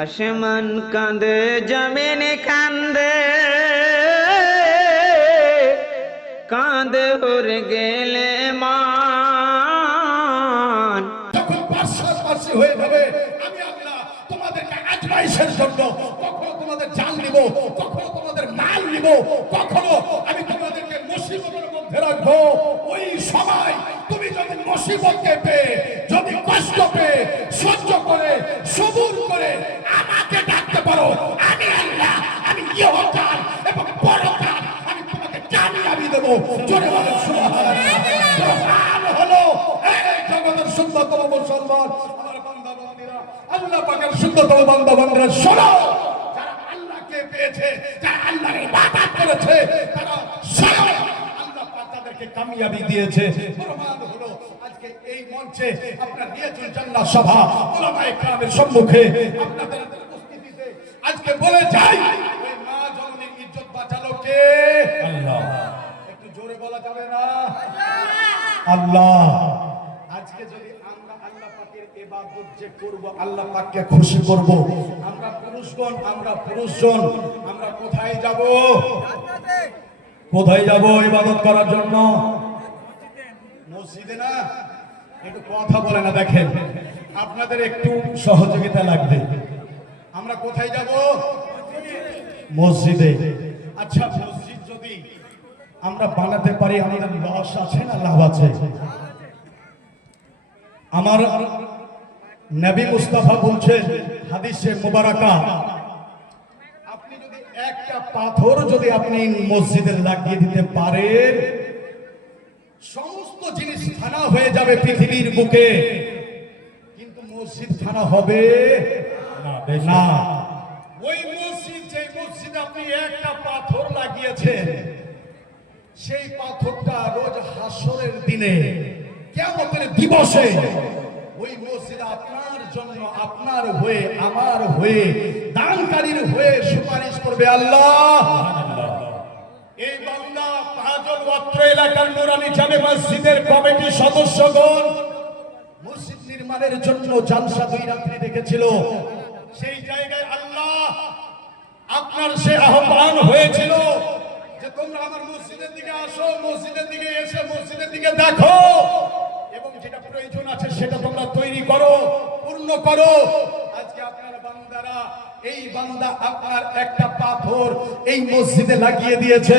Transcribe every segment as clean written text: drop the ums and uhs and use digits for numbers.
আসমান কাঁদে জমিন কান্দে, কাঁদে উড়ে গেলে মান। যখন পার্শ্ববাসী হয়ে যাবে, আমি আল্লাহ তোমাদেরকে আজমাইশের জন্য কখনো তোমাদের জান নিব, কখনো তোমাদের মাল নিব, কখনো আমি তোমাদেরকে মুসিবতের মধ্যে রাখবো। ওই সময় তুমি যদি মুসিবতকে পেয়ে, যদি কষ্ট পেয়ে, সহ্য করে, সবুর করে আমাকে ডাকতে পারো, আমি আল্লাহ, আমি ইহকাল এবং পরকাল আমি তোমাকে কামিয়াবি দেব। জোরে বলেন সুবহানাল্লাহ। কোরআন হলো এই জগতের সুন্দরতম মুসলমান। আমার বান্দা বান্দীরা, আল্লাহ পাকের সুন্দরতম বান্দা বান্দীরা, শোনো, যারা আল্লাহকে পেয়েছে, যারা আল্লাহর ইবাদত করেছে, তারা স্বয়ং আল্লাহ পাক তাদেরকে কামিয়াবি দিয়েছে। প্রমাণ হলো আজকে এই মঞ্চে আপনার রিয়াজুল জান্নাহ সভা উলামায়ে কেরামের সম্মুখে আপনাদের উপস্থিতিতে আজকে বলে যাই, ওই মা জননীর ইজ্জত বাঁচালো কে? আল্লাহ। একটু জোরে বলা যাবে না? আল্লাহ। আজকে যদি আমরা আল্লাহ পাকের ইবাদত যে করব, আল্লাহ পাককে খুশি করব, আমরা পুরুষগণ, আমরা পুরুষজন, আমরা কোথায় যাব? কোথায় যাব ইবাদত করার জন্য? মসজিদে না? একটু কথা বলে না, দেখেন আপনাদের একটু সহযোগিতা লাগবে। আমরা কোথায় যাব? মসজিদে। আচ্ছা, মসজিদ যদি আমরা বানাতে পারি, আমাদের লস আছে না লাভ আছে? আমার নবী মুস্তাফা বলছেন হাদিসে মুবারাকা, আপনি যদি একটা পাথর যদি আপনি মসজিদে লাগিয়ে দিতে পারেন, সমস্ত জিনিস ফানা হয়ে যাবে পৃথিবীর বুকে, কিন্তু মসজিদ ফানা হবে না। ওই মসজিদ, যে মসজিদে আপনি একটা পাথর লাগিয়েছেন, সেই পাথরটা রোজ হাসরের দিনে, কিয়ামতের দিবসে ওই মসজিদ আপনার জন্য, আপনার হয়ে, আমার হয়ে, দানকারীর হয়ে সুপারিশ করবে। আল্লাহ, এই বান্দা পাঁচল ওয়াত্র এলাকার নুরানি জামে মসজিদের কমিটি সদস্যগণ মসজিদ নির্মাণের জন্য জালসা 2 রাত্রি রেখেছিল। সেই জায়গায় আল্লাহ আপনার সে আহ্বান হয়েছিল যে তোমরা আমার মসজিদের দিকে আসো, মসজিদের দিকে এসে মসজিদের দিকে দেখো, এবং যেটা প্রয়োজন আছে সেটা তোমরা তৈরি করো, পূর্ণ করো। আজকে আপনার বান্দারা, এই বান্দা আপনার একটা পাথর এই মসজিদে লাগিয়ে দিয়েছে।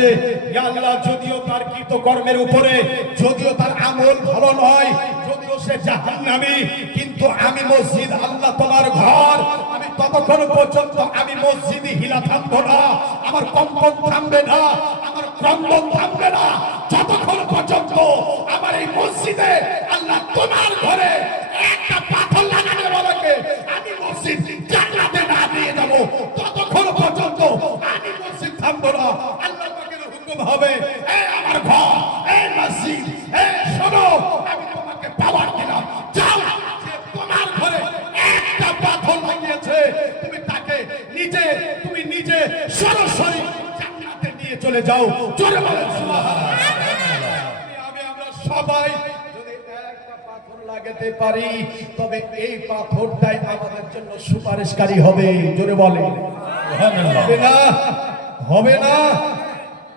ইয়া আল্লাহ, যদিও তার কৃতকর্মের উপরে, যদিও তার আমল ভালো নয়, যদিও সে জাহান্নামী, কিন্তু আমি মসজিদ আল্লাহ তোমার ঘর, আমি ততক্ষণ পর্যন্ত আমি মসজিদে হিলা থামবো না, আমার কম্পন থামবে না, আমার ক্রন্দন থামবে না, যতক্ষণ পর্যন্ত আমার এই মসজিদে আল্লাহ তোমার ঘরে একটা পাথর লাগানো বলাকে আমি মসজিদ জান্নাতে না নিয়ে যাব, ততক্ষণ পর্যন্ত আমি মসজিদ থামবো না। আল্লাহ পাকের হুকুম হবে, এই আমার ঘর, এই মসজিদ, এই শোনো, আমি তোমাকে পাওয়ার দিলাম, যাও, যে তোমার ঘরে একটা পাথর লাগিয়েছে তুমি তাকে নিজে, তুমি নিজে সরাসরি জান্নাতে নিয়ে চলে যাও। জোরে বলেন সুবহানাল্লাহ। আমরা সবাই যদি একটা পাথর লাগাতে পারি, তবে এই পাথরটাই আমাদের জন্য সুপারিশকারী হবে। জোরে বলেন হবে না? হবে না?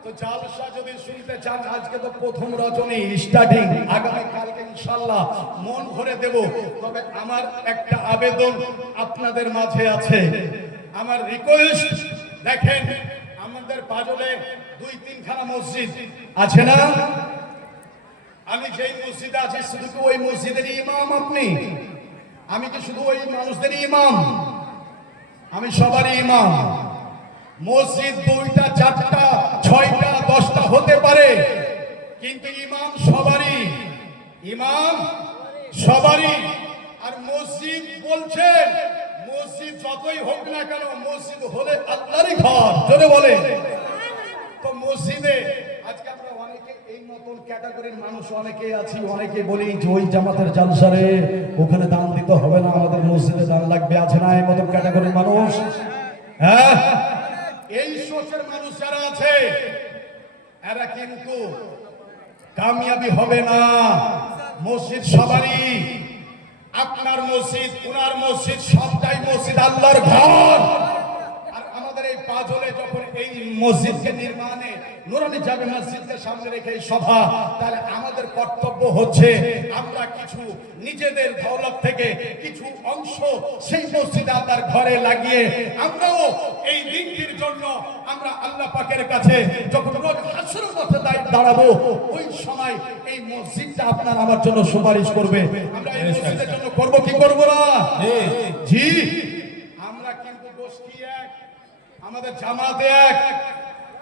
তো জালসা যদি শুনতে চান, আজকে তো প্রথম রজনী, স্টার্টিং, আগামী কালকে ইনশাআল্লাহ মন ভরে দেব। তবে আমার একটা আবেদন আপনাদের মাঝে আছে, আমার রিকোয়েস্ট, দেখেন আমাদের পাজলে 2-3 খানা মসজিদ আছে না? আমি যেই মসজিদে আছি শুধু কি ওই মসজিদেরই ইমাম আপনি? আমি কি শুধু ওই মানুষদেরই ইমাম? আমি সবারই ইমাম। মসজিদ 2টা, 4টা, 6টা, 10টা হতে পারে, কিন্তু ইমাম সবারই, ইমাম সবারই। আর মসজিদ বলছেন, মসজিদ যতই হোক না কেন, মসজিদ হলে আল্লাহরই ঘর। যদি বলে তো মসজিদে আজকে আমরা অনেকে এই মতন ক্যাটাগরির মানুষ অনেকেই আছি, অনেকে বলি যে ওই জামাতের জালসারে ওখানে দান দিতে হবে না, আমাদের মসজিদে দান লাগবে। আছে না এই মতন ক্যাটাগরির মানুষ? হ্যাঁ, এই সোচের মানুষ যারা আছে, এরা কিন্তু কামিয়াবি হবে না। মসজিদ সবারই। আপনার মসজিদ, উনার মসজিদ, সবটাই মসজিদ, আল্লাহর ঘর। আর আমাদের এই পাজলে যখন এই মসজিদকে নির্মাণে নুরানি জামে মসজিদকে সামনে রেখে এই সভা, তাহলে আমাদের কর্তব্য হচ্ছে আমরা কিছু নিজেদের দৌলত থেকে কিছু অংশ সেই মসজিদে আল্লাহর ঘরে লাগিয়ে আমরাও এই দিনটির জন্য আমরা আল্লাহ পাকের কাছে যখন রোজ হাসরের মাঠে দাঁড়াবো, ওই সময় এই মসজিদটা আপনার আমার জন্য সুপারিশ করবে। আমরা এই মসজিদের জন্য করব কি করব না? জি, আমরা কিন্তু গোষ্ঠী এক, আমাদের জামাত এক,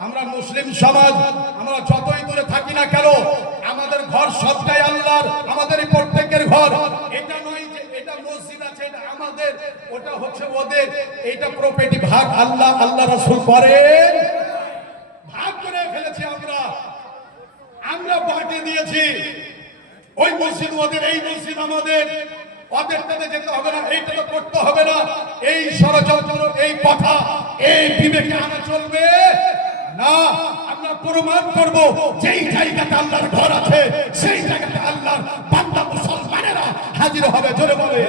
আমরা মুসলিম সমাজ, আমরা যতই দূরে থাকি না কেন আমাদের ঘর সবটাই আল্লাহর, আমাদের প্রত্যেকের ঘর। এটা নয় যে এটা মসজিদ আছে এটা আমাদের, ওটা হচ্ছে ওদের, এটা প্রপার্টি ভাগ আল্লাহ আল্লাহ রাসূল করেন, ভাগ করে ফেলেছি আমরা, আমরা বাঁটে দিয়েছি। ওই মসজিদ ওদের, এই মসজিদ আমাদের, ওদেরটাতে যেতে হবে না, এইটাতে করতে হবে না, এই ষড়যন্ত্র, এই কথা, এই বিবেকে আনা চলবে না। আমরা প্রমাণ করব যেই জায়গাতে আল্লাহর ঘর আছে সেই জায়গাতে আল্লাহর বান্দা মুসলমানেরা হাজির হবে। জোরে বলে